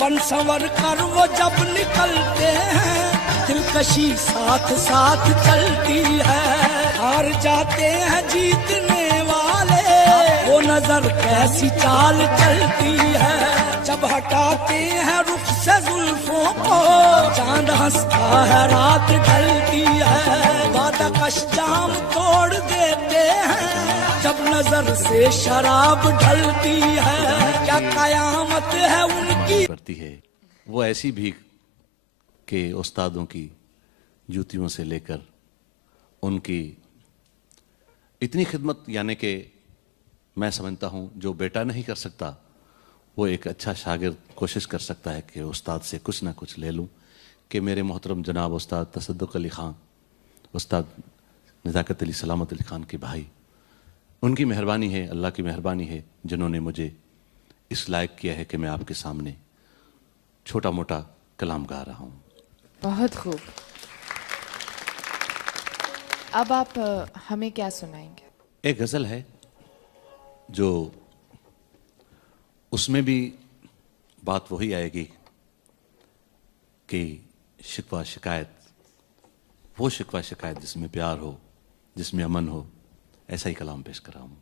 बन संवर कर वो जब निकलते हैं, दिलकशी साथ साथ चलती है। हार जाते हैं जीतने वाले, वो नजर कैसी चाल चलती है। जब हटाते हैं रुख से जुल्फों को, चांद हंसता है रात ढलती है। वादा कश जाम तोड़ देते हैं, जब नजर से शराब ढलती है। क्या कयामत है उनकी करती है। वो ऐसी भीख के उस्तादों की जूतियों से लेकर उनकी इतनी खिदमत, यानी कि मैं समझता हूँ जो बेटा नहीं कर सकता वो एक अच्छा शागिर्द कोशिश कर सकता है कि उस्ताद से कुछ ना कुछ ले लूँ। कि मेरे मोहतरम जनाब उस्ताद तसद्दुक़ अली ख़ान, उस्ताद नज़ाकत अली सलामत अली ख़ान के भाई, उनकी मेहरबानी है, अल्लाह की मेहरबानी है जिन्होंने मुझे इस लायक किया है कि मैं आपके सामने छोटा मोटा कलाम गा रहा हूँ। बहुत खूब। अब आप हमें क्या सुनाएंगे? एक गज़ल है जो उसमें भी बात वही आएगी कि शिकवा शिकायत, वो शिकवा शिकायत जिसमें प्यार हो, जिसमें अमन हो, ऐसा ही कलाम पेश कर रहा हूँ।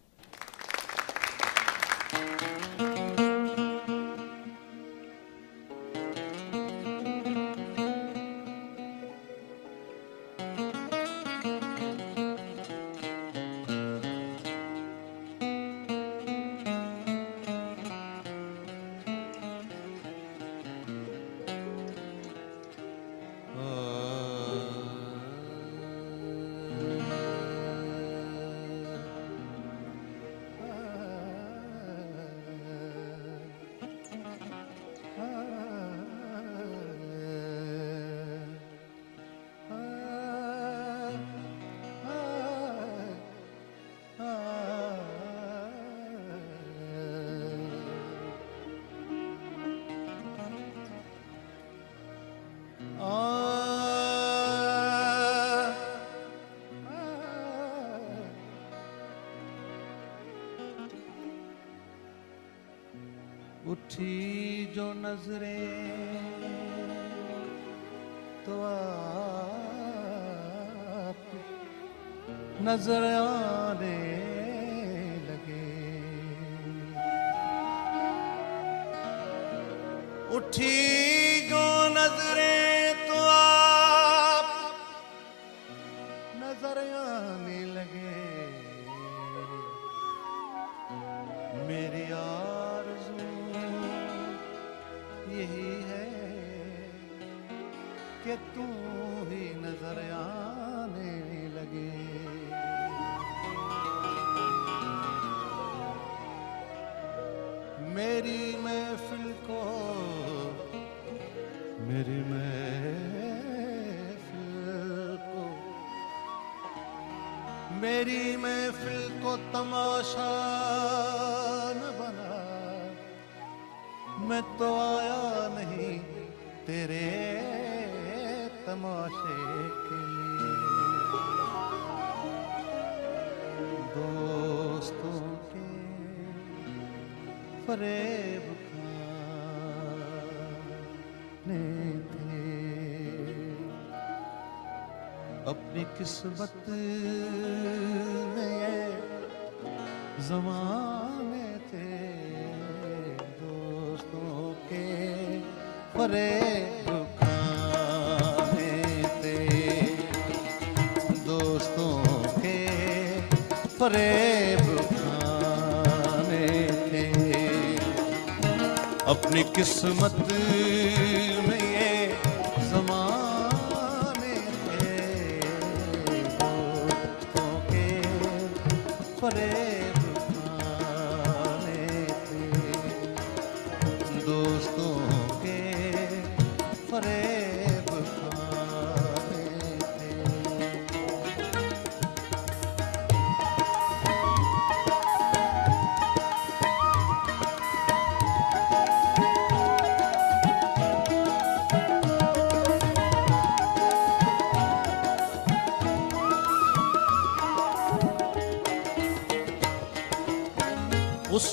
उठी जो नजरें तो आप नजर आने लगे। उठी जो नजरें तो आप नजर आने लगे। मेरी यही है कि तू ही नजर आने लगे। मेरी महफिल को, मेरी महफिल को, मेरी महफिल को तमाशा न बना। मैं तो आया नहीं तेरे तमाशे के लिए। दोस्तों के फरेब खाने थे, अपनी किस्मत में ये ज़माने थे। फरेब खाने थे, दोस्तों के फरेब खाने थे। अपनी किस्मत में ये ज़माने थे, दोस्तों के फरेब खाने थे, दोस्तों फरेब खाने थे। उस